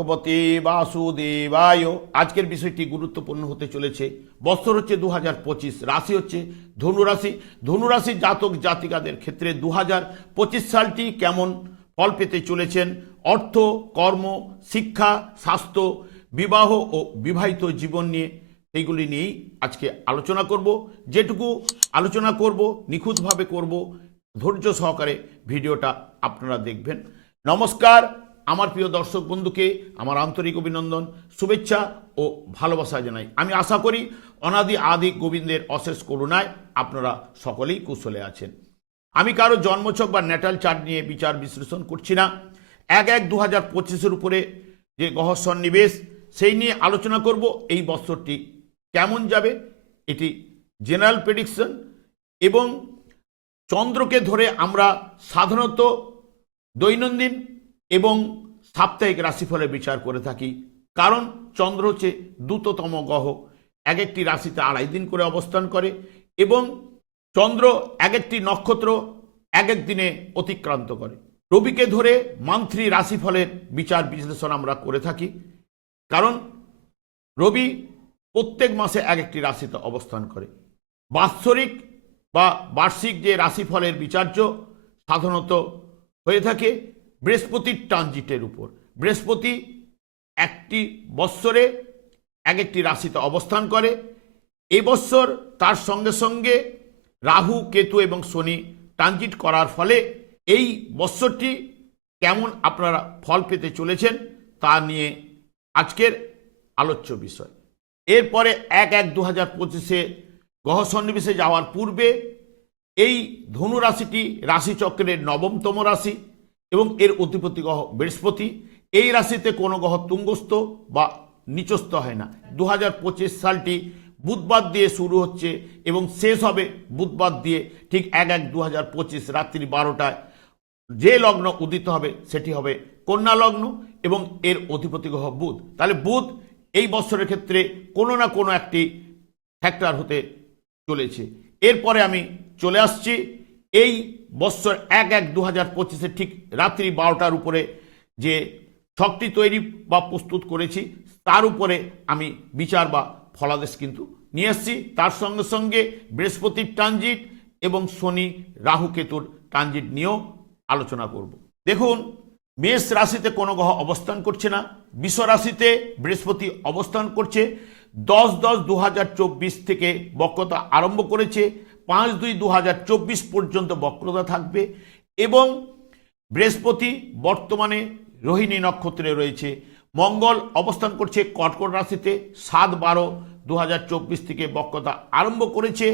ভগবতে বাসুদেবায়। আজকের বিষয়টি গুরুত্বপূর্ণ হতে চলেছে। বছর হচ্ছে দু হাজার পঁচিশ, রাশি হচ্ছে ধনুরাশি। ধনুরাশির জাতক জাতিকাদের ক্ষেত্রে দু হাজার পঁচিশ সালটি কেমন ফল পেতে চলেছেন? অর্থ, কর্ম, শিক্ষা, স্বাস্থ্য, বিবাহ ও বিবাহিত জীবন নিয়ে এইগুলি নিয়েই আজকে আলোচনা করব। যেটুকু আলোচনা করব, নিখুঁতভাবে করব, ধৈর্য সহকারে ভিডিওটা আপনারা দেখবেন। নমস্কার আমার প্রিয় দর্শক বন্ধুকে আমার আন্তরিক অভিনন্দন, শুভেচ্ছা ও ভালোবাসা জানাই। আমি আশা করি অনাদি আদি গোবিন্দের অশেষ করুণায় আপনারা সকলেই কুশলে আছেন। আমি কারও জন্মছক বা ন্যাটাল চার্ট নিয়ে বিচার বিশ্লেষণ করছি না। এক এক দু হাজার পঁচিশের উপরে যে গ্রহ সন্নিবেশ সেই নিয়ে আলোচনা করব এই বছরটি কেমন যাবে, এটি জেনারেল প্রেডিকশন এবং চন্দ্রকে ধরে আমরা সাধারণত দৈনন্দিন এবং সাপ্তাহিক রাশিফলের বিচার করে থাকি। কারণ চন্দ্র হচ্ছে দ্রুততম গ্রহ এক একটি রাশিতে আড়াই দিন করে অবস্থান করে এবং চন্দ্র এক একটি নক্ষত্র এক এক দিনে অতিক্রান্ত করে। রবিকে ধরে মান্থলি রাশিফলের বিচার বিশ্লেষণ আমরা করে থাকি। কারণ রবি প্রত্যেক মাসে এক একটি রাশিতে অবস্থান করে। বাৎসরিক বা বার্ষিক যে রাশিফলের বিচার্য সাধারণত হয়ে থাকে বৃহস্পতির ট্রানজিটের উপর। বৃহস্পতি একটি বৎসরে এক একটি রাশিতে অবস্থান করে। এবছর তার সঙ্গে সঙ্গে রাহু, কেতু এবং শনি ট্রানজিট করার ফলে এই বৎসরটি কেমন আপনারা ফল পেতে চলেছেন তা নিয়ে আজকের আলোচ্য বিষয়। এরপরে এক এক দু হাজার পঁচিশে গ্রহ সন্নিবেশে যাওয়ার পূর্বে এই ধনু রাশিটি রাশিচক্রের নবমতম রাশি। এবং এর অধিপতি গ্রহ বৃহস্পতি। এই রাশিতে কোনো গ্রহ তুঙ্গস্থ বা নিচস্থ হয় না। দু হাজার পঁচিশ সালটি বুধবার দিয়ে শুরু হচ্ছে এবং শেষ হবে বুধবার দিয়ে ঠিক এক এক দু হাজার পঁচিশ রাত্রি বারোটায়। যে লগ্ন উদিত হবে সেটি হবে কন্যা লগ্ন এবং এর অধিপতি গ্রহ বুধ। তাহলে বুধ এই বছরের ক্ষেত্রে কোনো না কোনো একটি ফ্যাক্টর হতে চলেছে। এরপরে আমি চলে আসছি। এই বছর এক এক দু হাজার পঁচিশে ঠিক রাত্রি বারোটার উপরে যে ছকটি তৈরি বা প্রস্তুত করেছি, তার উপরে আমি বিচার বা ফলাদেশ কিন্তু নিয়ে এসছি। তার সঙ্গে সঙ্গে বৃহস্পতির ট্রানজিট এবং শনি রাহু কেতুর ট্রানজিট নিয়েও আলোচনা করব। দেখুন, মেষ রাশিতে কোনো গ্রহ অবস্থান করছে না বিশ্ব রাশিতে বৃহস্পতি অবস্থান করছে, দশ দশ দু থেকে বক্রতা আরম্ভ করেছে পাঁচ দুই দু পর্যন্ত বক্রতা থাকবে এবং বৃহস্পতি বর্তমানে রোহিণী নক্ষত্রে রয়েছে। মঙ্গল অবস্থান করছে কর্কট রাশিতে, সাত বারো দু থেকে বক্রতা আরম্ভ করেছে।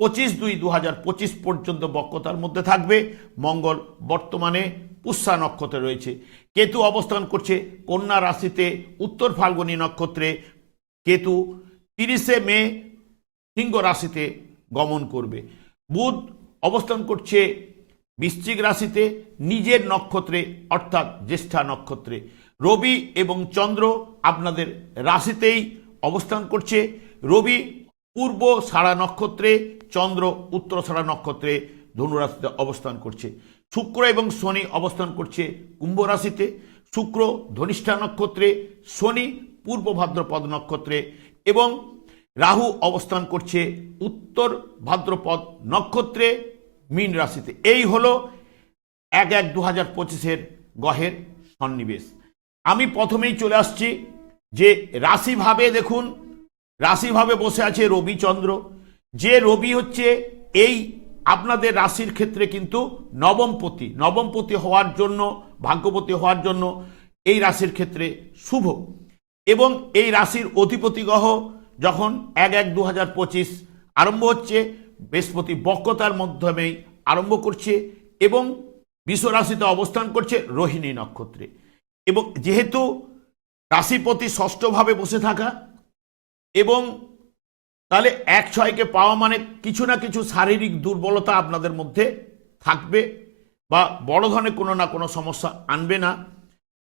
পঁচিশ দুই দু পঁচিশ পর্যন্ত বক্রতার মধ্যে থাকবে। মঙ্গল বর্তমানে পুষ্যা নক্ষত্রে রয়েছে। কেতু অবস্থান করছে কন্যা রাশিতে, উত্তর ফাল্গুনী নক্ষত্রে। কেতু তিরিশে মে সিংহ রাশিতে গমন করবে। বুধ অবস্থান করছে বৃশ্চিক রাশিতে নিজের নক্ষত্রে, অর্থাৎ জ্যেষ্ঠা নক্ষত্রে। রবি এবং চন্দ্র আপনাদের রাশিতেই অবস্থান করছে। রবি পূর্ব সারা নক্ষত্রে, চন্দ্র উত্তর সারা নক্ষত্রে ধনুরাশিতে অবস্থান করছে। শুক্র এবং শনি অবস্থান করছে কুম্ভ রাশিতে। শুক্র ধনিষ্ঠা নক্ষত্রে, শনি পূর্ব ভাদ্রপদ নক্ষত্রে এবং রাহু অবস্থান করছে উত্তর ভাদ্রপদ নক্ষত্রে, মীন রাশিতে। এই হলো এক এক দু হাজার পঁচিশের গহের সন্নিবেশ। আমি প্রথমেই চলে আসছি যে রাশিভাবে দেখুন, রাশিভাবে বসে আছে রবিচন্দ্র যে রবি হচ্ছে এই আপনাদের রাশির ক্ষেত্রে কিন্তু নবমপতি নবমপতি হওয়ার জন্য, ভাগ্যপতি হওয়ার জন্য এই রাশির ক্ষেত্রে শুভ। এবং এই রাশির অধিপতি গ্রহ যখন এক এক দু হাজার পঁচিশ আরম্ভ হচ্ছে, বৃহস্পতি বক্রতার মাধ্যমেই আরম্ভ করছে এবং বিশ্ব রাশিতে অবস্থান করছে রোহিণী নক্ষত্রে। এবং যেহেতু রাশিপতি ষষ্ঠভাবে বসে থাকা এবং তাহলে এক ছয়কে পাওয়া মানে কিছু না কিছু শারীরিক দুর্বলতা আপনাদের মধ্যে থাকবে বা বড় ধরনের কোনো না কোনো সমস্যা আনবে না।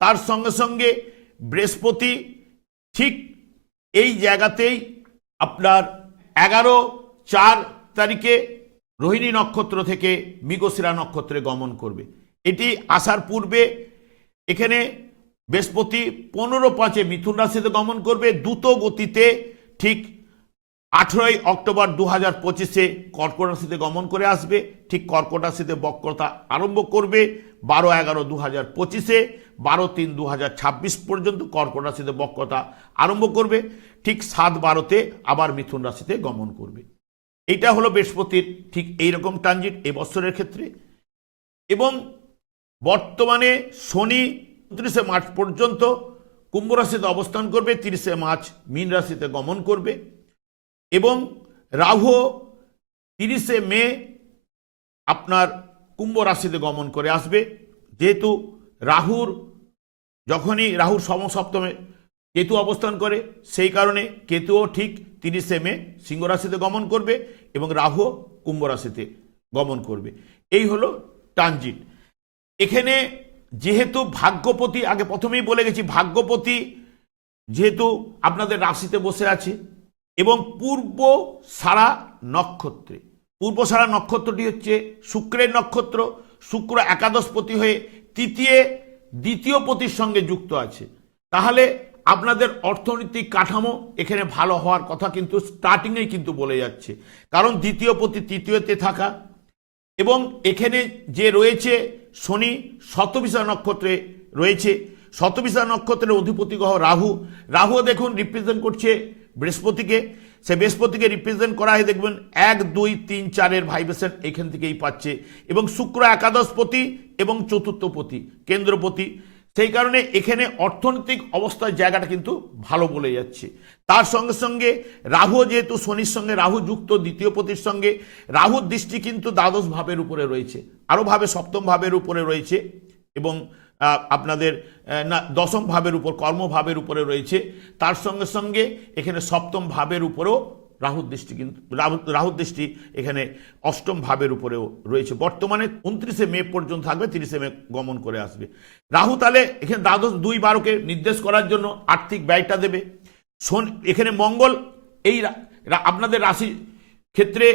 তার সঙ্গে সঙ্গে বৃহস্পতি ঠিক এই জায়গাতেই আপনার এগারো চার তারিখে রোহিণী নক্ষত্র থেকে মৃগশিরা নক্ষত্রে গমন করবে। এটি আসার পূর্বে এখানে বৃহস্পতি পনেরো পাঁচে মিথুন রাশিতে গমন করবে। দ্রুত গতিতে ঠিক আঠেরোই অক্টোবর দু হাজার পঁচিশে কর্কট রাশিতে গমন করে আসবে। ঠিক কর্কট রাশিতে বক্রতা আরম্ভ করবে। বারো এগারো দু হাজার পঁচিশে বারো তিন দু পর্যন্ত কর্কট রাশিতে বক্রতা আরম্ভ করবে। ঠিক সাত বারোতে আবার মিথুন রাশিতে গমন করবে। এটা হলো বৃহস্পতির ঠিক এইরকম ট্রানজিট এ বছরের ক্ষেত্রে। এবং বর্তমানে শনি উনত্রিশে মার্চ পর্যন্ত কুম্ভ রাশিতে অবস্থান করবে, তিরিশে মার্চ মীন রাশিতে গমন করবে। এবং রাহু তিরিশে মে আপনার কুম্ভ রাশিতে গমন করে আসবে। যেহেতু রাহুর যখনই রাহুর সমসপ্তমে কেতু অবস্থান করে, সেই কারণে কেতুও ঠিক তিরিশে মে সিংহ রাশিতে গমন করবে এবং রাহু কুম্ভ রাশিতে গমন করবে। এই হলো ট্রানজিট। এখানে যেহেতু ভাগ্যপতি, আগে প্রথমেই বলে গেছি, ভাগ্যপতি যেহেতু আপনাদের রাশিতে বসে আছে এবং পূর্ব সারা নক্ষত্রে। পূর্ব সারা নক্ষত্রটি হচ্ছে শুক্রের নক্ষত্র। শুক্র একাদশপতি হয়ে তৃতীয় দ্বিতীয় পতির সঙ্গে যুক্ত আছে। তাহলে আপনাদের অর্থনৈতিক কাঠামো এখানে ভালো হওয়ার কথা কিন্তু স্টার্টিংয়েই কিন্তু বলে যাচ্ছে। কারণ দ্বিতীয় পতি তৃতীয়তে থাকা এবং এখানে যে রয়েছে শনি শতবিশা নক্ষত্রে রয়েছে। শতবিশা নক্ষত্রের অধিপতি গ্রহ রাহু। রাহুও দেখুন রিপ্রেজেন্ট করছে বৃহস্পতিকে। সে বৃহস্পতিকে রিপ্রেজেন্ট করা হয়, দেখবেন, এক, দুই, তিন, চারের ভাইব্রেশন এখান থেকেই পাচ্ছে। এবং শুক্র একাদশপতি এবং চতুর্থপতি, কেন্দ্রপতি। সেই কারণে এখানে অর্থনৈতিক অবস্থার জায়গাটা কিন্তু ভালো বলে যাচ্ছে। তার সঙ্গে সঙ্গে রাহু যেহেতু শনির সঙ্গে, রাহু যুক্ত, দ্বিতীয় পতির সঙ্গে, রাহুর দৃষ্টি কিন্তু দ্বাদশ ভাবের উপরে রয়েছে। আরও ভাবে, সপ্তম ভাবের উপরে রয়েছে। এবং আপনাদের না, দশম ভাবের উপর কর্মভাবের উপরে রয়েছে। তার সঙ্গে সঙ্গে এখানে সপ্তম ভাবের উপরেও রাহুর দৃষ্টি কিন্তু, রাহু দৃষ্টি এখানে অষ্টম ভাবের উপরেও রয়েছে। বর্তমানে উনত্রিশে মে পর্যন্ত থাকবে, তিরিশে মে গমন করে আসবে। রাহু তাহলে এখানে দ্বাদশ দুই বারোকে নির্দেশ করার জন্য আর্থিক ব্যয়টা দেবে। শন, এখানে মঙ্গল এই আপনাদের রাশি ক্ষেত্রে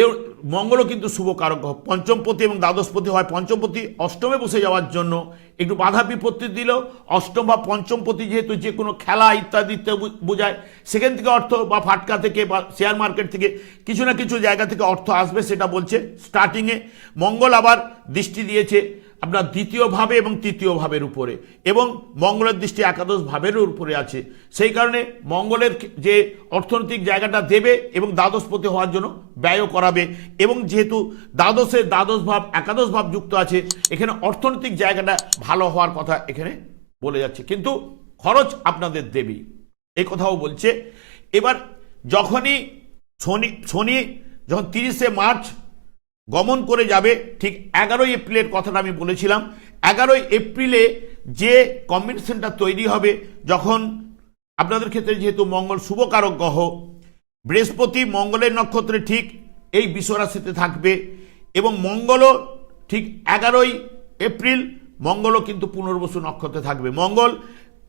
এর মঙ্গলও কিন্তু শুভ কারক। পঞ্চমপতি এবং দ্বাদশপতি হয়। পঞ্চমপতি অষ্টমে বসে যাওয়ার জন্য একটু বাধা বিপত্তি দিল। অষ্টম বা পঞ্চমপতি যেহেতু যে কোনো খেলা ইত্যাদিতে বোঝায়, সেখান থেকে অর্থ বা ফাটকা থেকে বা শেয়ার মার্কেট থেকে কিছু না কিছু জায়গা থেকে অর্থ আসবে, সেটা বলছে স্টার্টিংয়ে মঙ্গল আবার দৃষ্টি দিয়েছে আপনার দ্বিতীয় ভাবে এবং তৃতীয় ভাবের উপরে, এবং মঙ্গলের দৃষ্টি একাদশ ভাবের উপরে আছে। সেই কারণে মঙ্গলের যে অর্থনৈতিক জায়গাটা দেবে এবং দ্বাদশপতি হওয়ার জন্য ব্যয় করাবে, এবং যেহেতু দ্বাদশে দ্বাদশ ভাব, একাদশ ভাব যুক্ত আছে, এখানে অর্থনৈতিক জায়গাটা ভালো হওয়ার কথা এখানে বলে যাচ্ছে। কিন্তু খরচ আপনাদের দেবেই। এই কথাও বলছে, এবার যখনই শনি শনি, যখন তিরিশে মার্চ গমন করে যাবে, ঠিক এগারোই এপ্রিলের কথাটা আমি বলেছিলাম। এগারোই এপ্রিলে যে কম্বিনেশনটা তৈরি হবে, যখন আপনাদের ক্ষেত্রে যেহেতু মঙ্গল শুভকারক গ্রহ, বৃহস্পতি মঙ্গলের নক্ষত্রে ঠিক এই বিশ্বরাশিতে থাকবে এবং মঙ্গলও ঠিক এগারোই এপ্রিল, মঙ্গলও কিন্তু পুনর্বসু নক্ষত্রে থাকবে। মঙ্গল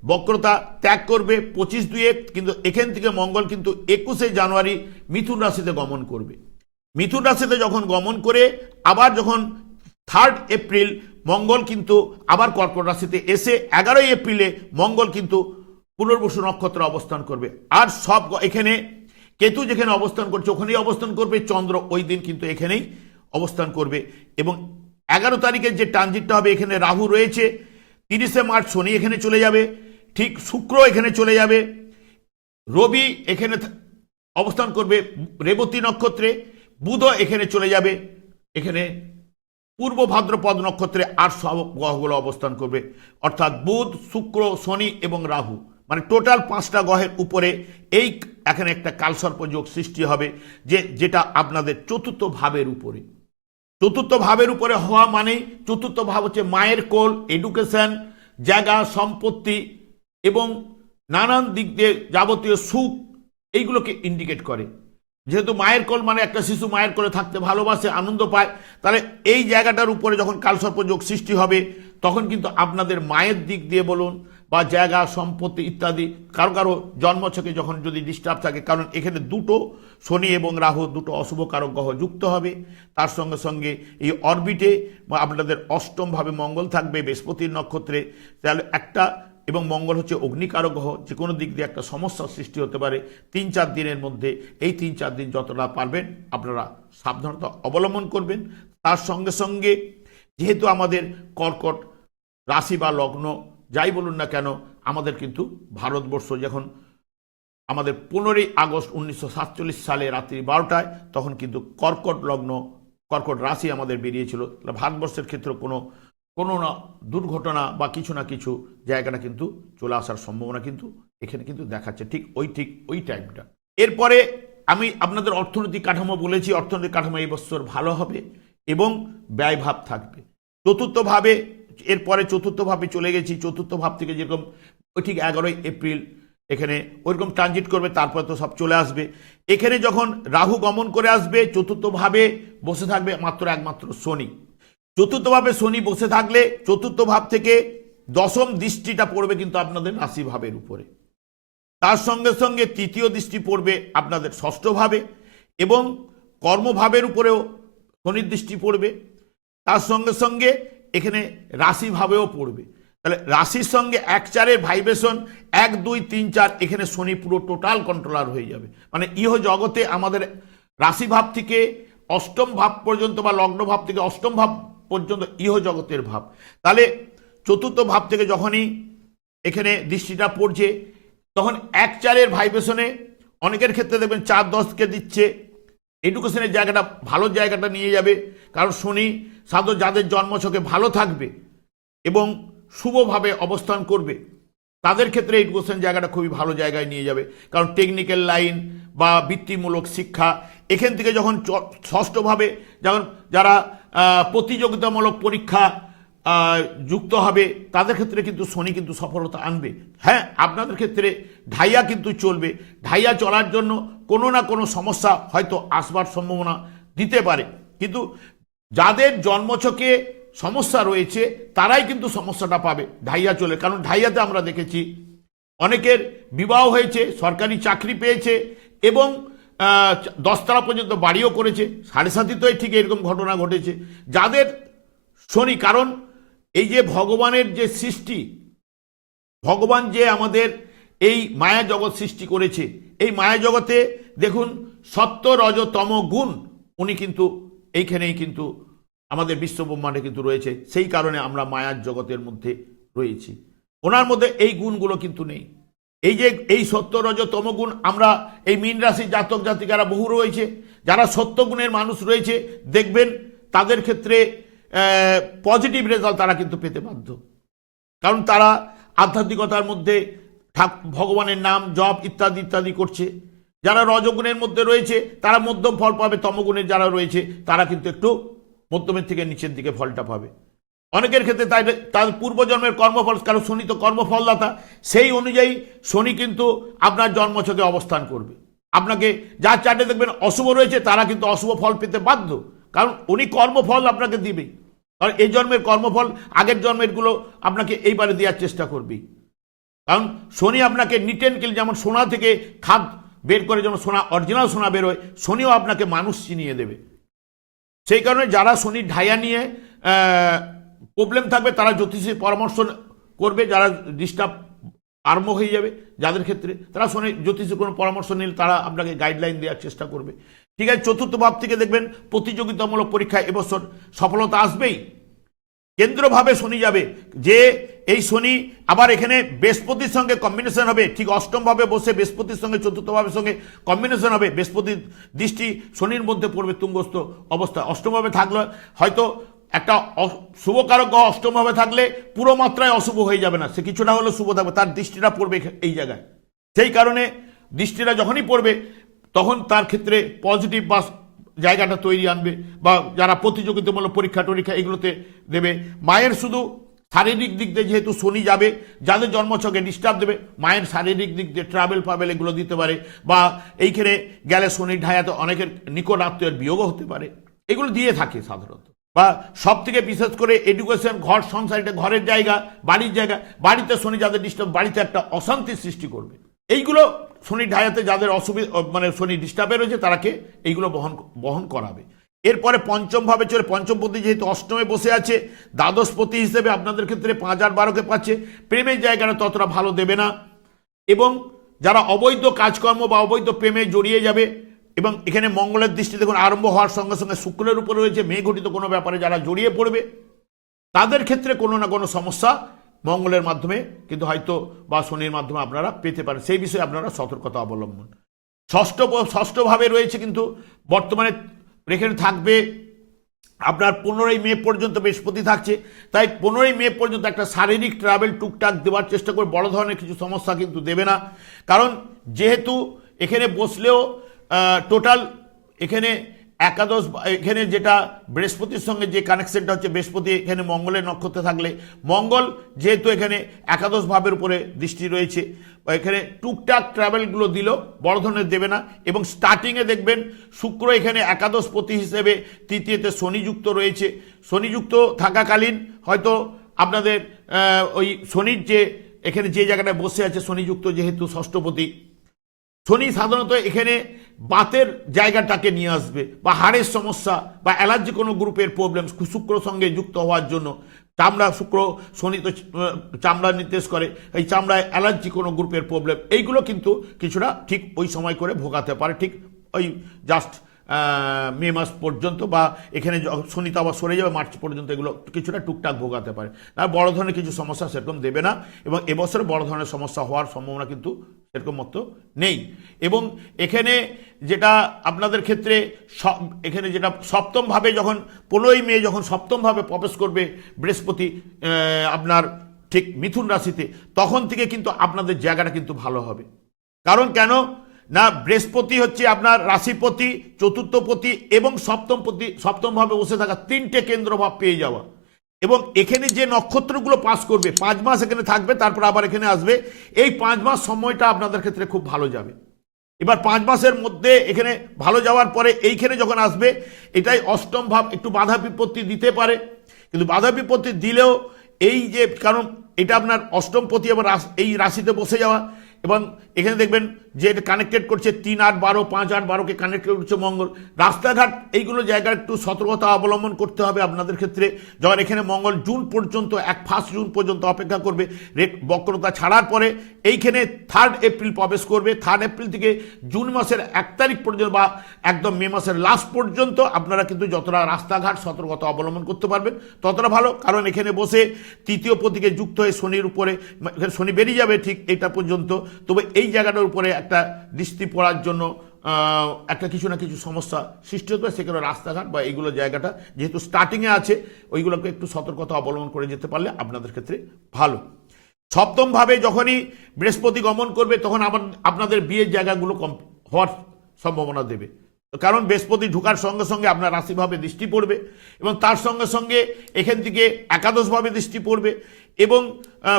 বক্রতা ত্যাগ করবে পঁচিশ দুয়ে কিন্তু এখান থেকে মঙ্গল কিন্তু একুশে জানুয়ারি মিথুন রাশিতে গমন করবে। মিথুন রাশিতে যখন গমন করে, আবার যখন থার্ড এপ্রিল মঙ্গল কিন্তু আবার কর্কট রাশিতে এসে এগারোই এপ্রিলে মঙ্গল কিন্তু পুনর্বসু নক্ষত্রে অবস্থান করবে। আর সব এখানে কেতু যেখানে অবস্থান করছে, ওখানেই অবস্থান করবে, চন্দ্র ওই দিন কিন্তু এখানেই অবস্থান করবে। এবং এগারো তারিখের যে ট্রানজিটটা হবে, এখানে রাহু রয়েছে, তিরিশে মার্চ শনি এখানে চলে যাবে, ঠিক শুক্র এখানে চলে যাবে, রবি এখানে অবস্থান করবে, রেবতী নক্ষত্রে বুধ এখানে চলে যাবে। এখানে পূর্ব ভাদ্রপদ নক্ষত্রে আর গ্রহগুলো অবস্থান করবে। অর্থাৎ বুধ, শুক্র, শনি এবং রাহু মানে টোটাল পাঁচটা গ্রহের উপরে এই এখানে একটা কালসর্প যোগ সৃষ্টি হবে, যে যেটা আপনাদের চতুর্থ ভাবের উপরে। চতুর্থ ভাবের উপরে হওয়া মানেই চতুর্থ ভাব হচ্ছে মায়ের কোল এডুকেশন জায়গা, সম্পত্তি এবং নানান দিক দিয়ে যাবতীয় সুখ, এইগুলোকে ইন্ডিকেট করে। যেহেতু মায়ের কোল মানে একটা শিশু মায়ের কোলে থাকতে ভালোবাসে, আনন্দ পায়, তাহলে এই জায়গাটার উপরে যখন কালসর্প যোগ সৃষ্টি হবে, তখন কিন্তু আপনাদের মায়ের দিক দিয়ে বলুন বা জায়গা, সম্পত্তি ইত্যাদি, কারও কারও জন্মছকে যখন যদি ডিস্টার্ব থাকে, কারণ এখানে দুটো শনি এবং রাহু, দুটো অশুভ কারক গ্রহ যুক্ত হবে। তার সঙ্গে সঙ্গে এই অরবিটে আপনাদের অষ্টমভাবে মঙ্গল থাকবে, বৃহস্পতির নক্ষত্রে। তাহলে একটা এবং মঙ্গল হচ্ছে অগ্নিকারক গ্রহ যে কোনো দিক দিয়ে একটা সমস্যার সৃষ্টি হতে পারে। তিন চার দিনের মধ্যে এই তিন চার দিন যতটা পারবেন আপনারা সাবধানতা অবলম্বন করবেন। তার সঙ্গে সঙ্গে যেহেতু আমাদের কর্কট রাশি বা লগ্ন, যাই বলুন না কেন, আমাদের কিন্তু ভারতবর্ষ যখন আমাদের পনেরোই আগস্ট উনিশশো সাতচল্লিশ সালে রাত্রি বারোটায়, তখন কিন্তু কর্কট লগ্ন, কর্কট রাশি আমাদের বেরিয়েছিল। ভারতবর্ষের ক্ষেত্রে কোনো কোনো না দুর্ঘটনা বা কিছু না কিছু জায়গাটা কিন্তু চলে আসার সম্ভাবনা কিন্তু এখানে কিন্তু দেখাচ্ছে। ঠিক ওই ঠিক ওই টাইমটা। এরপরে আমি আপনাদের অর্থনৈতিক কাঠামো বলেছি, অর্থনৈতিক কাঠামো এই বছর ভালো হবে এবং ব্যয়ভাব থাকবে। চতুর্থভাবে, এরপরে চতুর্থভাবে চলে গেছি চতুর্থ ভাব থেকে যেরকম ওই ঠিক এগারোই এপ্রিল এখানে ওইরকম ট্রানজিট করবে, তারপর তো সব চলে আসবে। এখানে যখন রাহু গমন করে আসবে, চতুর্থভাবে বসে থাকবে মাত্র একমাত্র শনি। চতুর্থভাবে শনি বসে থাকলে চতুর্থ ভাব থেকে দশম দৃষ্টিটা পড়বে কিন্তু আপনাদের রাশি ভাবের উপরে। তার সঙ্গে সঙ্গে তৃতীয় দৃষ্টি পড়বে আপনাদের ষষ্ঠ ভাবে এবং কর্মভাবের উপরেও শনির দৃষ্টি পড়বে। তার সঙ্গে সঙ্গে এখানে রাশি ভাবেও পড়বে। তাহলে রাশির সঙ্গে এক চারের ভাইব্রেশন, এক, দুই, তিন, চার, এখানে শনি পুরো টোটাল কন্ট্রোলার হয়ে যাবে। মানে ইহ জগতে আমাদের রাশি ভাব থেকে অষ্টম ভাব পর্যন্ত বা লগ্ন ভাব থেকে অষ্টম ভাব পর্যন্ত ইহ জগতের ভাব। তাহলে চতুর্থ ভাব থেকে যখনই এখানে দৃষ্টিটা পড়ছে, তখন এক চারের ভাইব্রেশনে অনেকের ক্ষেত্রে দেখবেন চার দশকে দিচ্ছে। এডুকেশনের জায়গাটা, ভালো জায়গাটা নিয়ে যাবে। কারণ শনি সাধারণত যাদের জন্মছকে ভালো থাকবে এবং শুভভাবে অবস্থান করবে, তাদের ক্ষেত্রে এডুকেশন জায়গাটা খুবই ভালো জায়গায় নিয়ে যাবে। কারণ টেকনিক্যাল লাইন বা বৃত্তিমূলক শিক্ষা, এখান থেকে যখন ষষ্ঠভাবে যখন যারা প্রতিযোগিতামূলক পরীক্ষা যুক্ত হবে। তাদের ক্ষেত্রে কিন্তু শনি কিন্তু সফলতা আনবে। হ্যাঁ আপনাদের ক্ষেত্রে ঢাইয়া কিন্তু চলবে। ঢাইয়া চলার জন্য কোনো না কোনো সমস্যা হয়তো আসবার সম্ভাবনা দিতে পারে। কিন্তু যাদের জন্মছকে সমস্যা রয়েছে, তারাই কিন্তু সমস্যাটা পাবে ঢাইয়া চলে। কারণ ঢাইয়াতে আমরা দেখেছি, অনেকের বিবাহ হয়েছে, সরকারি চাকরি পেয়েছে এবং দশতলা পর্যন্ত বাড়িও করেছে। সাড়ে সাতিতেই ঠিক এরকম ঘটনা ঘটেছে। যাদের শনি, কারণ এই যে ভগবানের যে সৃষ্টি, ভগবান যে আমাদের এই মায়া জগৎ সৃষ্টি করেছে, এই মায়া জগতে দেখুন সত্য রজতম গুণ, উনি কিন্তু এইখানেই কিন্তু আমাদের বিশ্বব্রহ্মাণ্ডে কিন্তু রয়েছে। সেই কারণে আমরা মায়ার জগতের মধ্যে রয়েছি। ওনার মধ্যে এই গুণগুলো কিন্তু নেই। এই যে, এই সত্য রজ তমগুণ, আমরা এই মীন রাশির জাতক জাতিকারা বহু রয়েছে। যারা সত্য গুণের মানুষ রয়েছে, দেখবেন তাদের ক্ষেত্রে পজিটিভ রেজাল্ট তারা কিন্তু পেতে বাধ্য। কারণ তারা আধ্যাত্মিকতার মধ্যে ভগবানের নাম, জপ ইত্যাদি ইত্যাদি করছে। যারা রজগুণের মধ্যে রয়েছে, তারা মধ্যম ফল পাবে, তমগুণের যারা রয়েছে, তারা কিন্তু একটু মধ্যমের থেকে নিচের দিকে ফলটা পাবে। অনেকের ক্ষেত্রে তাই তার পূর্বজন্মের কর্মফল, কারণ শনি তো কর্মফলদাতা, সেই অনুযায়ী শনি কিন্তু আপনার জন্মছকে অবস্থান করবে। আপনাকে যার চারটে দেখবেন অশুভ রয়েছে, তারা কিন্তু অশুভ ফল পেতে বাধ্য, কারণ উনি কর্মফল আপনাকে দিবে কারণ এই জন্মের কর্মফল, আগের জন্মেরগুলো আপনাকে এইবারে দেওয়ার চেষ্টা করবেই। কারণ শনি আপনাকে নিট অ্যান্ড কিল যেমন সোনা থেকে খাদ বের করে, যেমন সোনা, অরিজিনাল সোনা বেরোয় শনিও আপনাকে মানুষ চিনিয়ে দেবে। সেই কারণে যারা শনির ঢাইয়া নিয়ে প্রবলেম থাকবে, তারা জ্যোতিষীর পরামর্শ করবে, যারা ডিস্টার্ব আরম্ভ হয়ে যাবে যাদের ক্ষেত্রে। তারা শনি, জ্যোতিষীর কোনো পরামর্শ নিলে তারা আপনাকে গাইডলাইন দেওয়ার চেষ্টা করবে। ঠিক আছে, চতুর্থ ভাব থেকে দেখবেন, প্রতিযোগিতামূলক পরীক্ষায় এবছর সফলতা আসবেই। কেন্দ্রভাবে শনি যাবে, যে এই শনি আবার এখানে বৃহস্পতির সঙ্গে কম্বিনেশন হবে, ঠিক অষ্টমভাবে বসে বৃহস্পতির সঙ্গে চতুর্থভাবের সঙ্গে কম্বিনেশন হবে, বৃহস্পতির দৃষ্টি শনির মধ্যে পড়বে তুঙ্গস্থ অবস্থা। অষ্টমভাবে থাকলে হয়তো একটা শুভকারক গ্রহ অষ্টমভাবে থাকলে পুরো মাত্রায় অশুভ হয়ে যাবে না। সে কিছুটা হলেও শুভ থাকবে। তার দৃষ্টিটা পড়বে এই জায়গায়। সেই কারণে দৃষ্টিটা যখনই পড়বে, তখন তার ক্ষেত্রে পজিটিভ বা জায়গাটা তৈরি আনবে বা যারা প্রতিযোগিতামূলক পরীক্ষা টরীক্ষা এগুলোতে দেবে। মায়ের শুধু শারীরিক দিক দিয়ে যেহেতু শনি যাবে, যাদের জন্মছকে ডিস্টার্ব দেবে, মায়ের শারীরিক দিক দিয়ে ট্রাভেল ফাভেল এগুলো দিতে পারে বা এইখানে গেলে শনির ঢায়াতে অনেকের নিকট আত্মীয়ের বিয়োগও হতে পারে। এগুলো দিয়ে থাকে সাধারণত। বা সব থেকে বিশেষ করে এডুকেশন ঘর সংসার, এটা ঘরের জায়গা, বাড়ির জায়গা। বাড়িতে শনি যাদের ডিস্টার্ব বাড়িতে একটা অশান্তির সৃষ্টি করবে। এইগুলো শনি ঢায়াতে যাদের অসুবিধা মানে শনি ডিস্টার্বে রয়েছে, তারাকে এইগুলো বহন বহন করাবে। এরপরে পঞ্চমভাবে চলে পঞ্চমপতি যেহেতু অষ্টমে বসে আছে, দ্বাদশপতি হিসেবে আপনাদের ক্ষেত্রে পাঁচ আট বারোকে পাচ্ছে। প্রেমের জায়গাটা ততটা ভালো দেবে না। এবং যারা অবৈধ কাজকর্ম বা অবৈধ প্রেমে জড়িয়ে যাবে এবং এখানে মঙ্গলের দৃষ্টি দেখুন, আরম্ভ হওয়ার সঙ্গে সঙ্গে শুক্রের উপর রয়েছে মেয়ে ঘটিত কোনো ব্যাপারে যারা জড়িয়ে পড়বে, তাদের ক্ষেত্রে কোনো না কোনো সমস্যা মঙ্গলের মাধ্যমে, কিন্তু হয়তো বা শনির মাধ্যমে আপনারা পেতে পারেন। সেই বিষয়ে আপনারা সতর্কতা অবলম্বন। ষষ্ঠ ষষ্ঠভাবে রয়েছে কিন্তু বর্তমানে এখানে থাকবে আপনার পনেরোই মে পর্যন্ত বৃহস্পতি থাকছে, তাই পনেরোই মে পর্যন্ত একটা শারীরিক ট্রাভেল টুকটাক দেওয়ার চেষ্টা করে বড় ধরনের কিছু সমস্যা কিন্তু দেবে না। কারণ যেহেতু এখানে বসলেও টোটাল এখানে একাদশ, এখানে যেটা বৃহস্পতির সঙ্গে যে কানেকশনটা হচ্ছে, বৃহস্পতি এখানে মঙ্গলের নক্ষত্রে থাকলে, মঙ্গল যেহেতু এখানে একাদশ ভাবের উপরে দৃষ্টি রয়েছে, এখানে টুকটাক ট্রাভেলগুলো দিল, বড় ধরনের দেবে না, এবং স্টার্টিংয়ে দেখবেন শুক্র এখানে একাদশপতি হিসেবে তৃতীয়তে শনিযুক্ত রয়েছে শনিযুক্ত থাকাকালীন হয়তো আপনাদের ওই শনির যে, এখানে যে জায়গাটায় বসে আছে শনিযুক্ত যেহেতু ষষ্ঠপতি শনি সাধারণত এখানে বাতের জায়গাটাকে নিয়ে আসবে বা হাড়ের সমস্যা বা অ্যালার্জি কোনো গ্রুপের প্রবলেম শুক্র সঙ্গে যুক্ত হওয়ার জন্য চামড়া, শুক্র শনি তো চামড়া নির্দেশ করে। এই চামড়ায় অ্যালার্জি কোনো গ্রুপের প্রবলেম, এইগুলো কিন্তু কিছুটা ঠিক ওই সময় করে ভোগাতে পারে। ঠিক ওই জাস্ট মে মাস পর্যন্ত বা এখানে য- শনি তো আবার সরে যাবে, মার্চ পর্যন্ত এগুলো কিছুটা টুকটাক ভোগাতে পারে। না, বড় ধরনের কিছু সমস্যা সেরকম দেবে না এবং এবছর বড় ধরনের সমস্যা হওয়ার সম্ভাবনা কিন্তু সেরকম মতো নেই। এবং এখানে যেটা আপনাদের ক্ষেত্রে এখানে যেটা সপ্তমভাবে যখন পনেরোই মে যখন সপ্তমভাবে প্রবেশ করবে বৃহস্পতি আপনার ঠিক মিথুন রাশিতে, তখন থেকে কিন্তু আপনাদের জায়গাটা কিন্তু ভালো হবে। কারণ কেন? না, বৃহস্পতি হচ্ছে আপনার রাশিপতি, চতুর্থপতি এবং সপ্তমপতি, সপ্তমভাবে বসে থাকা তিনটে কেন্দ্রভাব পেয়ে যাওয়া। এবং এখানে যে নক্ষত্রগুলো পাস করবে, পাঁচ মাস এখানে থাকবে, তারপর আবার এখানে আসবে, এই পাঁচ মাস সময়টা আপনাদের ক্ষেত্রে খুব ভালো যাবে। এবার পাঁচ মাসের মধ্যে এখানে ভালো যাওয়ার পরে এইখানে যখন আসবে, এটাই অষ্টম ভাব, একটু বাধা বিপত্তি দিতে পারে। কিন্তু বাধা বিপত্তি দিলেও এই যে, কারণ এটা আপনার অষ্টম পতি আবার এই রাশিতে বসে যাওয়া এবং এখানে দেখবেন যে এটা কানেক্টেড করছে তিন আট বারো, পাঁচ আট বারোকে কানেক্টেড করছে মঙ্গল। রাস্তাঘাট, এইগুলো জায়গায় একটু সতর্কতা অবলম্বন করতে হবে আপনাদের ক্ষেত্রে। যখন এখানে মঙ্গল জুন পর্যন্ত, এক ফার্স্ট জুন পর্যন্ত অপেক্ষা করবে। বক্রতা ছাড়ার পরে এইখানে থার্ড এপ্রিল প্রবেশ করবে। থার্ড এপ্রিল থেকে জুন মাসের এক তারিখ পর্যন্ত বা একদম মে মাসের লাস্ট পর্যন্ত আপনারা কিন্তু যতটা রাস্তাঘাট সতর্কতা অবলম্বন করতে পারবেন, ততটা ভালো। কারণ এখানে বসে তৃতীয় পতিকে যুক্ত হয়ে শনির উপরে, শনি বেরিয়ে যাবে ঠিক এটা পর্যন্ত। তবে এই জায়গাটার উপরে একটা দৃষ্টি পড়ার জন্য একটা কিছু না কিছু সমস্যা সৃষ্টি হতে পারে, সেখানে রাস্তাঘাট বা এইগুলো জায়গাটা যেহেতু স্টার্টিংয়ে আছে, ওইগুলোকে একটু সতর্কতা অবলম্বন করে যেতে পারলে আপনাদের ক্ষেত্রে ভালো। সপ্তমভাবে যখনই বৃহস্পতি গমন করবে, তখন আবার আপনাদের বিয়ের জায়গাগুলো কম হওয়ার সম্ভাবনা দেবে। কারণ বৃহস্পতি ঢুকার সঙ্গে সঙ্গে আপনার রাশিভাবে দৃষ্টি পড়বে এবং তার সঙ্গে সঙ্গে এখান থেকে একাদশভাবে দৃষ্টি পড়বে এবং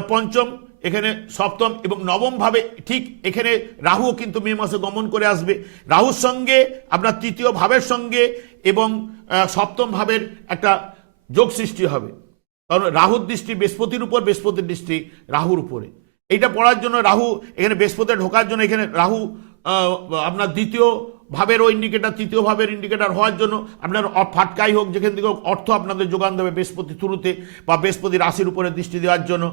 পঞ্চম এখানে সপ্তম এবং নবমভাবে ঠিক এখানে রাহু কিন্তু মে মাসে গমন করে আসবে। রাহুর সঙ্গে, আপনার তৃতীয় ভাবের সঙ্গে এবং সপ্তম ভাবের একটা যোগ সৃষ্টি হবে। কারণ রাহুর দৃষ্টি বৃহস্পতির উপর, বৃহস্পতির দৃষ্টি রাহুর উপরে। এইটা পড়ার জন্য রাহু এখানে বৃহস্পতি ঢোকার জন্য এখানে রাহু আপনার দ্বিতীয় ভাবেরও ইন্ডিকেটার তৃতীয় ভাবের ইন্ডিকেটার হওয়ার জন্য আপনার ফাটকাই হোক, যেখান থেকে অর্থ আপনাদের যোগান দেবে বৃহস্পতি থ্রুতে বা বৃহস্পতি রাশির উপরে দৃষ্টি দেওয়ার জন্য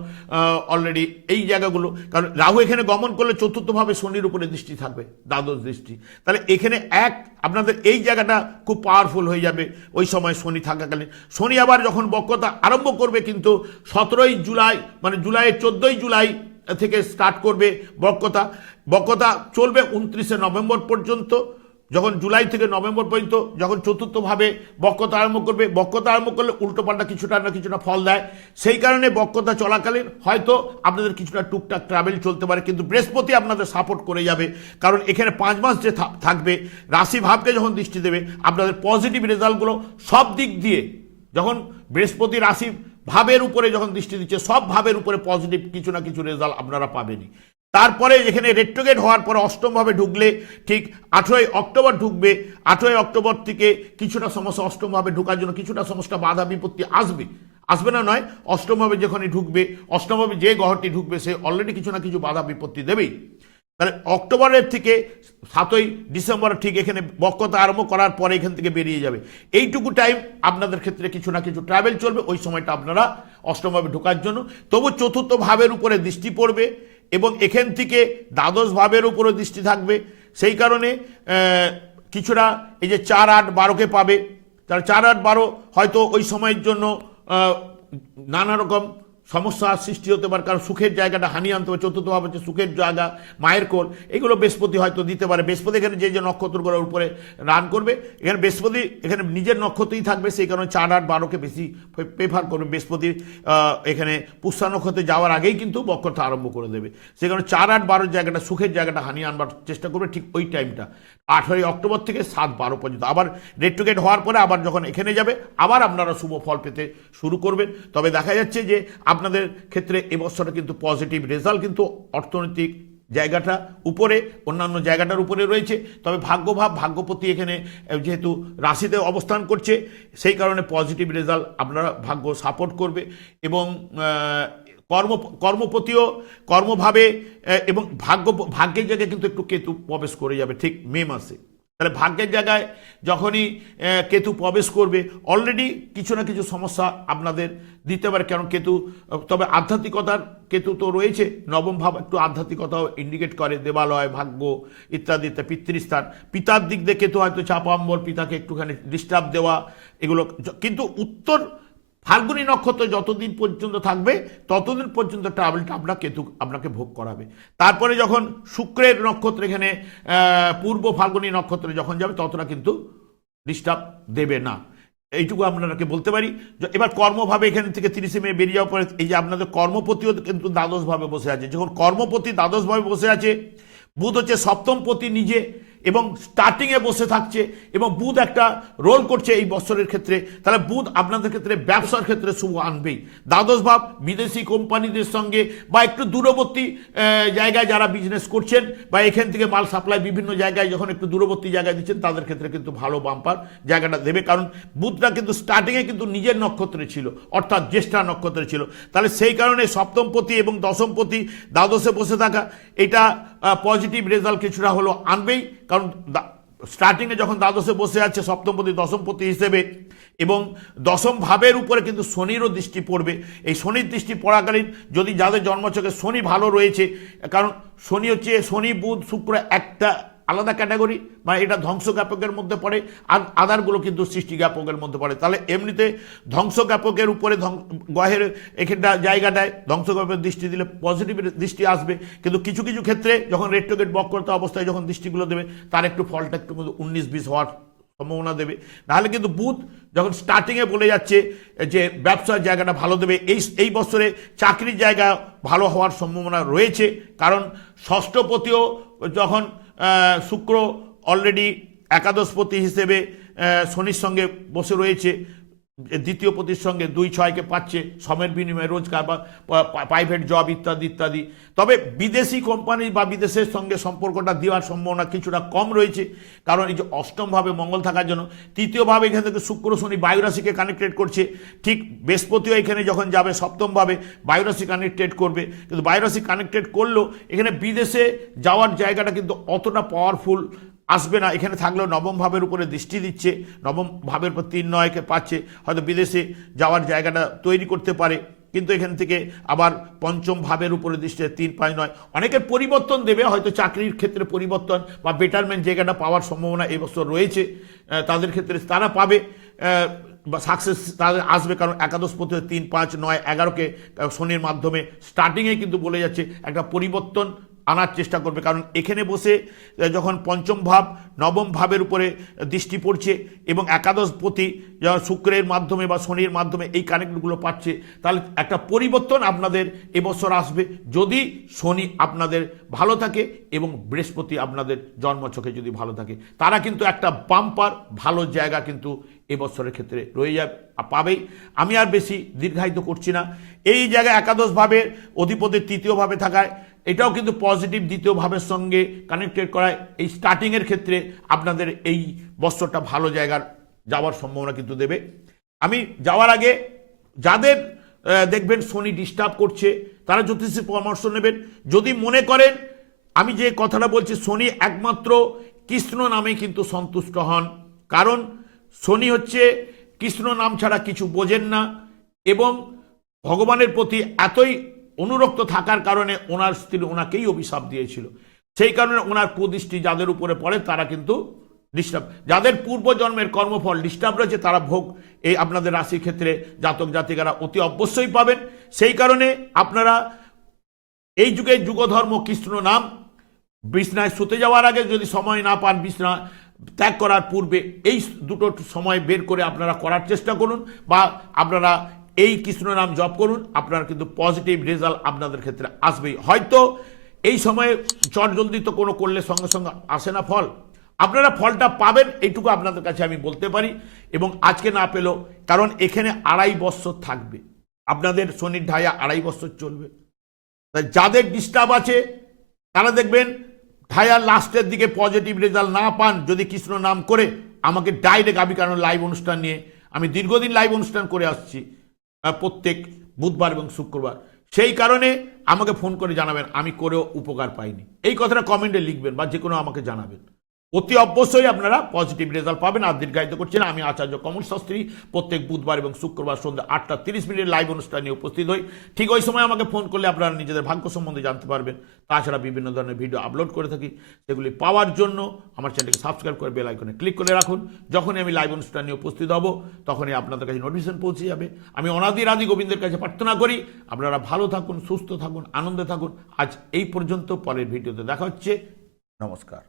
অলরেডি এই জায়গাগুলো। কারণ রাহু এখানে গমন করলে চতুর্থভাবে শনির উপরে দৃষ্টি থাকবে, দ্বাদশ দৃষ্টি। তাহলে এখানে এক, আপনাদের এই জায়গাটা খুব পাওয়ারফুল হয়ে যাবে ওই সময় শনি থাকাকালীন। শনি আবার যখন বক্রতা আরম্ভ করবে কিন্তু সতেরোই জুলাই মানে জুলাইয়ের চোদ্দোই জুলাই থেকে স্টার্ট করবে বক্রতা। বক্রতা চলবে উনত্রিশে নভেম্বর পর্যন্ত। যখন জুলাই থেকে নভেম্বর পর্যন্ত যখন চতুর্থভাবে বক্রতা আরম্ভ করবে, বক্রতা আরম্ভ করলে উল্টোপাল্টা কিছুটা না কিছুটা ফল দেয়। সেই কারণে বক্রতা চলাকালীন হয়তো আপনাদের কিছুটা টুকটাক ট্রাভেল চলতে পারে, কিন্তু বৃহস্পতি আপনাদের সাপোর্ট করে যাবে। কারণ এখানে পাঁচ মাস যে থাকবে রাশি ভাবকে যখন দৃষ্টি দেবে, আপনাদের পজিটিভ রেজাল্টগুলো সব দিক দিয়ে যখন বৃহস্পতি রাশি ভাবের উপরে যখন দৃষ্টি দিচ্ছে, সব ভাবের উপরে পজিটিভ কিছু না কিছু রেজাল্ট আপনারা পাবেনই। তারপরে এখানে রেট্রোগেট হওয়ার পরে অষ্টমভাবে ঢুকলে ঠিক আঠেরোই অক্টোবর ঢুকবে। আঠেরোই অক্টোবর থেকে কিছুটা সমস্যা অষ্টমভাবে ঢোকার জন্য কিছুটা সমস্যা বাধা বিপত্তি আসবে। আসবে না নয়, অষ্টমভাবে যখনই ঢুকবে, অষ্টমভাবে যে গ্রহটি ঢুকবে সে অলরেডি কিছু না কিছু বাধা বিপত্তি দেবেই। তাহলে অক্টোবরের থেকে সাতই ডিসেম্বর ঠিক এখানে বক্রতা আরম্ভ করার পরে এখান থেকে বেরিয়ে যাবে। এইটুকু টাইম আপনাদের ক্ষেত্রে কিছু না কিছু ট্রাভেল চলবে, ওই সময়টা আপনারা অষ্টমভাবে ঢোকার জন্য। তবু চতুর্থ ভাবের উপরে দৃষ্টি পড়বে। এবং এখান থেকে দ্বাদশ ভাবের উপরে দৃষ্টি থাকবে। সেই কারণে কিছুটা এই যে চার আট বারোকে পাবে। তার চার আট বারো হয়তো ওই সময়ের জন্য নানা রকম সমস্যা সৃষ্টি হতে পারে, কারণ সুখের জায়গাটা হানি আনতে পারে চতুর্থ ভাব হচ্ছে সুখের জায়গা, মায়ের কোল, এগুলো বৃহস্পতি হয়তো দিতে পারে। বৃহস্পতি এখানে যে যে নক্ষত্রগুলোর উপরে রান করবে, এখানে বৃহস্পতি, এখানে নিজের নক্ষত্রই থাকবে, সেই কারণে চার আট বারোকে বেশি প্রেফার করবে। বৃহস্পতি এখানে পুষ্যা নক্ষত্রে যাওয়ার আগেই কিন্তু বক্রতা আরম্ভ করে দেবে। সেই কারণে চার আট বারোর জায়গাটা, সুখের জায়গাটা হানি আনবার চেষ্টা করবে ঠিক ওই টাইমটা আঠারোই অক্টোবর থেকে সাত বারো পর্যন্ত। আবার রেট্রোগেট হওয়ার পরে আবার যখন এখানে যাবে, আবার আপনারা শুভ ফল পেতে শুরু করবেন। তবে দেখা যাচ্ছে যে আপনাদের ক্ষেত্রে এবছরটা কিন্তু পজিটিভ রেজাল্ট কিন্তু অর্থনৈতিক জায়গাটা উপরে, অন্যান্য জায়গাটার উপরে রয়েছে। তবে ভাগ্যভাব, ভাগ্যপতি এখানে যেহেতু রাশিতে অবস্থান করছে, সেই কারণে পজিটিভ রেজাল্ট আপনারা ভাগ্য সাপোর্ট করবে এবং কর্ম, কর্মপতিও কর্মভাবে এবং ভাগ্য, ভাগ্যের জায়গায় কিন্তু একটু কেতু প্রবেশ করে যাবে, ঠিক মে মাসে। তাহলে ভাগ্যের জায়গায় যখনই কেতু প্রবেশ করবে অলরেডি কিছু না কিছু সমস্যা আপনাদের দিতে পারে, কারণ কেতু, তবে আধ্যাত্মিকতার কেতু তো রয়েছে, নবম ভাব একটু আধ্যাত্মিকতাও ইন্ডিকেট করে, দেবালয়, ভাগ্য ইত্যাদি ইত্যাদি, পিতৃস্থান। পিতার দিক দিয়ে কেতু হয়তো চাপাম্বর পিতাকে একটুখানি ডিস্টার্ব দেওয়া, এগুলো, কিন্তু উত্তর ফাল্গুনী নক্ষত্র যতদিন পর্যন্ত থাকবে, ততদিন পর্যন্ত ট্রাভেলটা আপনার কেতু আপনাকে ভোগ করাবে। তারপরে যখন শুক্রের নক্ষত্র এখানে পূর্ব ফাল্গুনী নক্ষত্রে যখন যাবে, ততটা কিন্তু ডিস্টার্ব দেবে না। এইটুকু আপনাকে বলতে পারি। এবার কর্মভাবে এখান থেকে তিরিশে মে বেরিয়ে যাওয়ার পরে, এই যে আপনাদের কর্মপতিও কিন্তু দ্বাদশভাবে বসে আছে। যখন কর্মপতি দ্বাদশভাবে বসে আছে, বুধ হচ্ছে সপ্তম পতি নিজে এবং স্টার্টিংয়ে বসে থাকছে এবং বুধ একটা রোল করছে এই বছরের ক্ষেত্রে। তাহলে বুধ আপনাদের ক্ষেত্রে ব্যবসার ক্ষেত্রে শুভ আনবেই। দ্বাদশ ভাব, বিদেশি কোম্পানিদের সঙ্গে বা একটু দূরবর্তী জায়গায় যারা বিজনেস করছেন বা এখান থেকে মাল সাপ্লাই বিভিন্ন জায়গায় যখন একটু দূরবর্তী জায়গায় দিচ্ছেন, তাদের ক্ষেত্রে কিন্তু ভালো বাম্পার জায়গাটা দেবে। কারণ বুধটা কিন্তু স্টার্টিংয়ে কিন্তু নিজের নক্ষত্রে ছিল, অর্থাৎ জ্যেষ্ঠা নক্ষত্রে ছিল। তাহলে সেই কারণে সপ্তমপতি এবং দশমপতি দ্বাদশে বসে থাকা, এটা পজিটিভ রেজাল্ট কিছুটা হলো আনবেই। কারণ স্টার্টিংয়ে যখন দ্বাদশে বসে আছে, সপ্তমপতি, দশমপতি হিসেবে, এবং দশম ভাবের উপরে কিন্তু শনিরও দৃষ্টি পড়বে। এই শনির দৃষ্টি পড়াকালীন যদি যাদের জন্মচকে শনি ভালো রয়েছে, কারণ শনি হচ্ছে শনি, বুধ, শুক্র একটা আলাদা ক্যাটাগরি বা এটা ধ্বংসজ্ঞাপকের মধ্যে পড়ে, আর আদারগুলো কিন্তু সৃষ্টিজ্ঞাপকের মধ্যে পড়ে। তাহলে এমনিতে ধ্বংসজ্ঞাপকের উপরে গ্রহের এখানটা জায়গাটায় ধ্বংসজ্ঞাপকের দৃষ্টি দিলে পজিটিভ দৃষ্টি আসবে। কিন্তু কিছু কিছু ক্ষেত্রে যখন রেট্রোগেট বক্রতা অবস্থায় যখন দৃষ্টিগুলো দেবে, তার একটু ফলটা একটু কিন্তু উনিশ, বিশ হওয়ার সম্ভাবনা দেবে। নাহলে কিন্তু বুধ যখন স্টার্টিংয়ে বলে যাচ্ছে যে ব্যবসার জায়গাটা ভালো দেবে, এই এই বছরে চাকরির জায়গা ভালো হওয়ার সম্ভাবনা রয়েছে। কারণ ষষ্ঠপতিও যখন শুক্র অলরেডি একাদশপতি হিসেবে শনির সঙ্গে বসে রয়েছে। দ্বিতীয় পতির সঙ্গে দুই ছয়কে পাচ্ছে সমের বিনিময়ে রোজগার বা প্রাইভেট জব ইত্যাদি ইত্যাদি। তবে বিদেশি কোম্পানি বা বিদেশের সঙ্গে সম্পর্কটা দেওয়ার সম্ভাবনা কিছুটা কম রয়েছে, কারণ এই যে অষ্টমভাবে মঙ্গল থাকার জন্য, তৃতীয়ভাবে এখান থেকে শুক্র, শনি, বায়ুরাশিকে কানেক্টেড করছে। ঠিক বৃহস্পতিও এখানে যখন যাবে, সপ্তমভাবে বায়ুরাশি কানেক্টেড করবে। কিন্তু বায়ুরাশি কানেক্টেড করলেও এখানে বিদেশে যাওয়ার জায়গাটা কিন্তু অতটা পাওয়ারফুল আসবে না। এখানে থাকলেও নবম ভাবের উপরে দৃষ্টি দিচ্ছে। নবম ভাবের উপর তিন নয়কে পাচ্ছে। হয়তো বিদেশে যাওয়ার জায়গাটা তৈরি করতে পারে। কিন্তু এখান থেকে আবার পঞ্চম ভাবের উপরে দৃষ্টি তিন পাঁচ নয়। অনেকের পরিবর্তন দেবে, হয়তো চাকরির ক্ষেত্রে পরিবর্তন বা বেটারমেন্ট জায়গাটা পাওয়ার সম্ভাবনা এবছর রয়েছে। তাদের ক্ষেত্রে তারা পাবে। বা সাকসেস তাদের আসবে কারণ একাদশ পথে তিন, পাঁচ, নয় এগারোকে শনির মাধ্যমে। স্টার্টিংয়ে কিন্তু বলে যাচ্ছে একটা পরিবর্তন আনার চেষ্টা করবে। কারণ এখানে বসে যখন পঞ্চম ভাব, নবম ভাবের উপরে দৃষ্টি পড়ছে এবং একাদশ যখন শুক্রের মাধ্যমে বা শনির মাধ্যমে এই কানেক্টগুলো পাচ্ছে, তাহলে একটা পরিবর্তন আপনাদের এবছর আসবে। যদি শনি আপনাদের ভালো থাকে এবং বৃহস্পতি আপনাদের জন্মছকে যদি ভালো থাকে, তারা কিন্তু একটা বাম্পার ভালো জায়গা কিন্তু এবছরের ক্ষেত্রে রয়ে যাবে পাবেই। আমি আর বেশি দীর্ঘায়িত করছি না। এই জায়গায় একাদশভাবে অধিপতির তৃতীয় ভাবে থাকায় এটাও কিন্তু পজিটিভ দ্বিতীয় ভাবের সঙ্গে কানেক্টেড করায়। এই স্টার্টিংয়ের ক্ষেত্রে আপনাদের এই বছরটা ভালো জায়গার যাওয়ার সম্ভাবনা কিন্তু দেবে। আমি যাওয়ার আগে যাদের দেখবেন শনি ডিস্টার্ব করছে, তারা জ্যোতিষীর পরামর্শ নেবেন। যদি মনে করেন, আমি যে কথাটা বলছি, শনি একমাত্র কৃষ্ণ নামে কিন্তু সন্তুষ্ট হন। কারণ শনি হচ্ছে কৃষ্ণ নাম ছাড়া কিছু বোঝেন না এবং ভগবানের প্রতি এতই অনুরক্ত থাকার কারণে ওনার স্ত্রী ওনাকেই অভিশাপ দিয়েছিল। সেই কারণে ওনার কুদৃষ্টি যাদের উপরে পড়ে তারা কিন্তু ডিস্টার্ব যাদের পূর্বজন্মের কর্মফল ডিস্টার্ব রয়েছে, তারা ভোগ এই আপনাদের রাশির ক্ষেত্রে জাতক জাতিকারা অতি অবশ্যই পাবেন। সেই কারণে আপনারা এই যুগে যুগধর্ম কৃষ্ণ নাম বিছনায় শুতে যাওয়ার আগে যদি সময় না পান বিছনা ত্যাগ করার পূর্বে এই দুটো সময় বের করে আপনারা করার চেষ্টা করুন বা আপনারা এই কৃষ্ণ নাম জপ করুন, আপনার কিন্তু পজিটিভ রেজাল্ট আপনাদের ক্ষেত্রে আসবেই। হয়তো এই সময়ে চট জলদি তো কোনো করলে সঙ্গে সঙ্গে আসে না ফল। আপনারা ফলটা পাবেন, এইটুকু আপনাদের কাছে আমি বলতে পারি এবং আজকে না পেলেও, কারণ এখানে আড়াই বছর থাকবে। আপনাদের শনির ঢাইয়া আড়াই বছর চলবে। তাই যাদের ডিস্টার্ব আছে, তারা দেখবেন ঢায়ার লাস্টের দিকে পজিটিভ রেজাল্ট না পান, যদি কৃষ্ণ নাম করে, আমাকে ডাইরেক্ট আমি কারণ লাইভ অনুষ্ঠান নিয়ে, আমি দীর্ঘদিন লাইভ অনুষ্ঠান করে আসছি। প্রত্যেক বুধবার এবং শুক্রবার। সেই কারণে আমাকে ফোন করে জানাবেন, আমি করেও উপকার পাইনি। এই কথাটা কমেন্টে লিখবেন বা যে কোনো আমাকে জানাবেন। অতি অবশ্যই আপনারা পজিটিভ রেজাল্ট পাবেন। আর দীর্ঘায়িত করছেন আমি আচার্য কমল শাস্ত্রী। প্রত্যেক বুধবার এবং শুক্রবার সন্ধ্যা আটটা তিরিশ মিনিট লাইভ অনুষ্ঠানে উপস্থিত হই। ঠিক ওই সময় আমাকে ফোন করলে আপনারা নিজেদের ভাগ্য সম্বন্ধে জানতে পারবেন। তাছাড়া বিভিন্ন ধরনের ভিডিও আপলোড করে থাকি। সেগুলি পাওয়ার জন্য আমার চ্যানেলকে সাবস্ক্রাইব করে বেল আইকনে ক্লিক করে রাখুন। যখনই আমি লাইভ অনুষ্ঠান উপস্থিত হব, তখনই আপনাদের কাছে নোটিফিকেশন পৌঁছে যাবে। আমি অনাদি রাদি গোবিন্দের কাছে প্রার্থনা করি, আপনারা ভালো থাকুন, সুস্থ থাকুন, আনন্দে থাকুন। আজ এই পর্যন্ত, পরের ভিডিওতে দেখা হচ্ছে। নমস্কার।